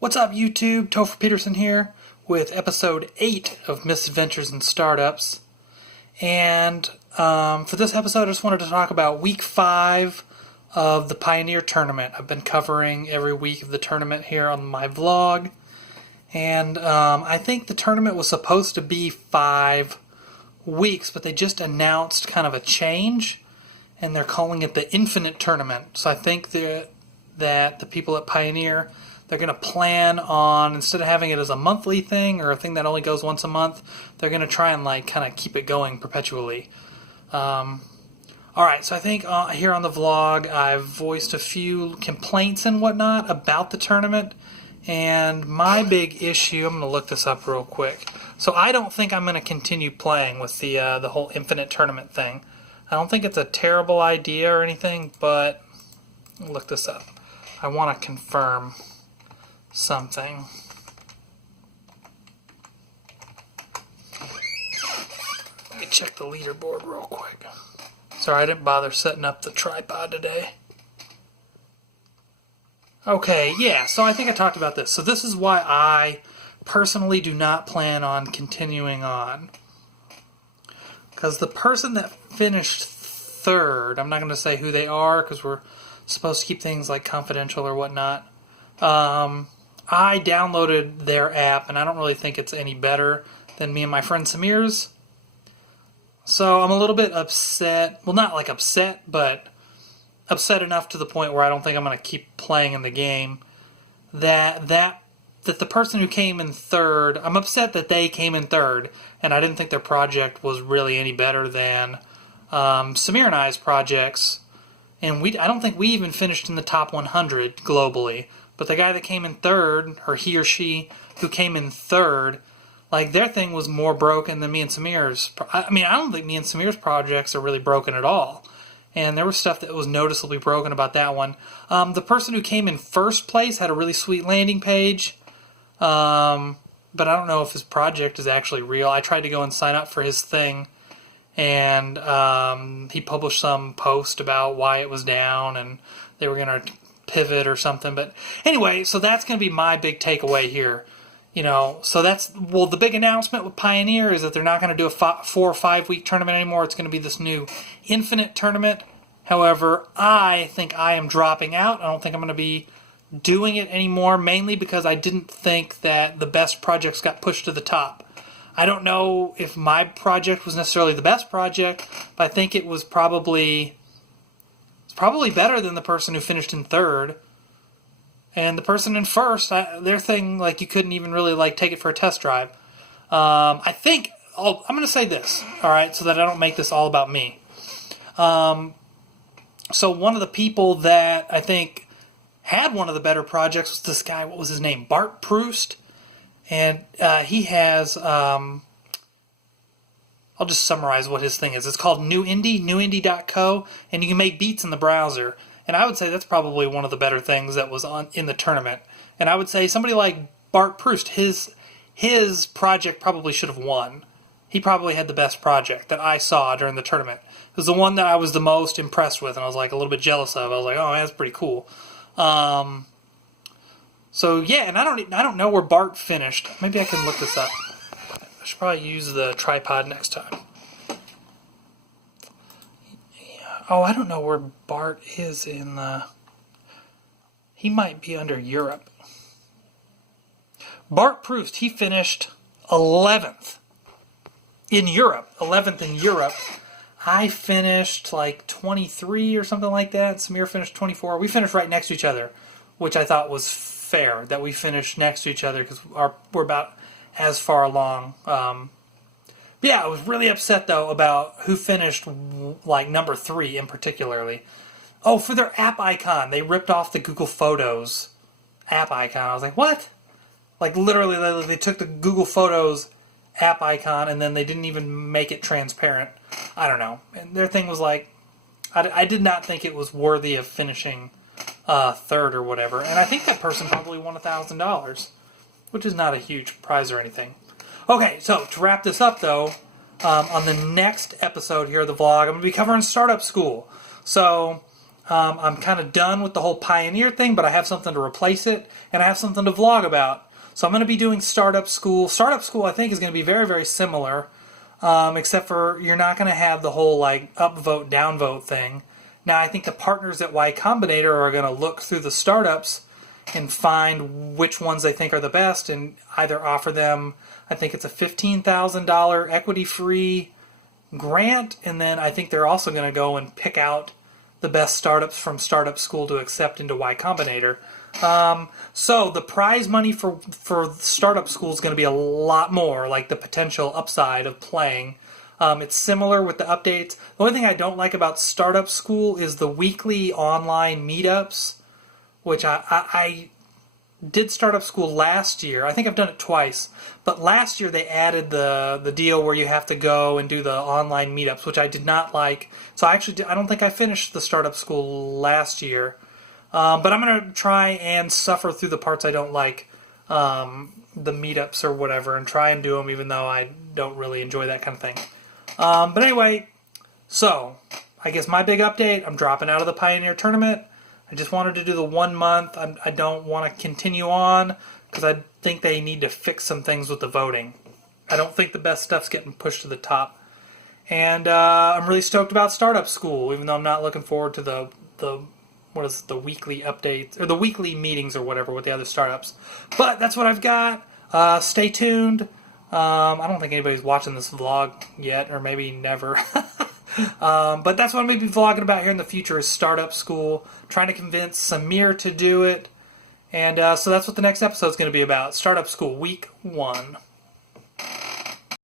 What's up, YouTube? Topher Peterson here with episode 8 of Misadventures and Startups. And for this episode, I just wanted to talk about week 5 of the Pioneer Tournament. I've been covering every week of the tournament here on my vlog. And I think the tournament was supposed to be 5 weeks, but they just announced kind of a change. And they're calling it the Infinite Tournament. So I think that the people at Pioneer, they're going to plan on, instead of having it as a monthly thing or a thing that only goes once a month, they're going to try and kind of keep it going perpetually. Alright, so I think here on the vlog I've voiced a few complaints and whatnot about the tournament. And my big issue, I'm going to look this up real quick. So I don't think I'm going to continue playing with the whole Infinite Tournament thing. I don't think it's a terrible idea or anything, but I'll look this up. I want to confirm something. Let me check the leaderboard real quick. Sorry, I didn't bother setting up the tripod today. Okay, yeah, so I think I talked about this. So this is why I personally do not plan on continuing on. Because the person that finished third, I'm not going to say who they are because we're supposed to keep things like confidential or whatnot. I downloaded their app, and I don't really think it's any better than me and my friend Samir's. So I'm a little bit upset. Well, not like upset, but upset enough to the point where I don't think I'm going to keep playing in the game. That the person who came in third, I'm upset that they came in third, and I didn't think their project was really any better than Samir and I's projects. And I don't think we even finished in the top 100 globally. But the guy that came in third, or he or she who came in third, like their thing was more broken than me and Samir's. I mean, I don't think me and Samir's projects are really broken at all. And there was stuff that was noticeably broken about that one. The person who came in first place had a really sweet landing page. But I don't know if his project is actually real. I tried to go and sign up for his thing. And he published some post about why it was down and they were going to pivot or something. But anyway, so that's going to be my big takeaway here. You know, so the big announcement with Pioneer is that they're not going to do a 4 or 5 week tournament anymore. It's going to be this new Infinite Tournament. However, I think I am dropping out. I don't think I'm going to be doing it anymore, mainly because I didn't think that the best projects got pushed to the top. I don't know if my project was necessarily the best project, but I think it was probably better than the person who finished in third. And the person in first, their thing, you couldn't even really, take it for a test drive. I'm going to say this, all right, so that I don't make this all about me. So one of the people that I think had one of the better projects was this guy, what was his name, Bart Proust. And he has, I'll just summarize what his thing is. It's called newindie.co, and you can make beats in the browser. And I would say that's probably one of the better things that was in the tournament. And I would say somebody like Bart Proust, his project probably should have won. He probably had the best project that I saw during the tournament. It was the one that I was the most impressed with, and I was a little bit jealous of. I was like, oh, that's pretty cool. So yeah, and I don't know where Bart finished. Maybe I can look this up. I should probably use the tripod next time. Oh, I don't know where Bart is in the... He might be under Europe. Bart Proust, he finished 11th in Europe. 11th in Europe. I finished 23 or something like that. Samir finished 24. We finished right next to each other, which I thought was fair that we finished next to each other because we're about as far along. Yeah, I was really upset, though, about who finished, number 3 in particularly. Oh, for their app icon. They ripped off the Google Photos app icon. I was like, what? Literally, they took the Google Photos app icon, and then they didn't even make it transparent. I don't know. And their thing was I did not think it was worthy of finishing third or whatever. And I think that person probably won $1,000, which is not a huge prize or anything. Okay, so to wrap this up, though, on the next episode here of the vlog, I'm going to be covering startup school. So I'm kind of done with the whole Pioneer thing, but I have something to replace it, and I have something to vlog about. So I'm going to be doing Startup School. Startup School, I think, is going to be very, very similar, except for you're not going to have the whole like upvote, downvote thing. Now, I think the partners at Y Combinator are going to look through the startups and find which ones they think are the best and either offer them, I think it's a $15,000 equity-free grant, and then I think they're also going to go and pick out the best startups from Startup School to accept into Y Combinator. So the prize money for Startup School is going to be a lot more, like the potential upside of playing. It's similar with the updates. The only thing I don't like about Startup School is the weekly online meetups, which I did Startup School last year. I think I've done it twice. But last year they added the deal where you have to go and do the online meetups, which I did not like. So I don't think I finished the Startup School last year. But I'm going to try and suffer through the parts I don't like, the meetups or whatever, and try and do them even though I don't really enjoy that kind of thing. But anyway, so I guess my big update, I'm dropping out of the Pioneer Tournament. I just wanted to do the 1 month. I don't want to continue on because I think they need to fix some things with the voting. I don't think the best stuff's getting pushed to the top. And I'm really stoked about Startup School, even though I'm not looking forward to the weekly updates, or the weekly meetings or whatever with the other startups. But that's what I've got. Stay tuned. I don't think anybody's watching this vlog yet, or maybe never. But that's what I'm going to be vlogging about here in the future is Startup School. Trying to convince Samir to do it. And so that's what the next episode is going to be about. Startup School, Week 1.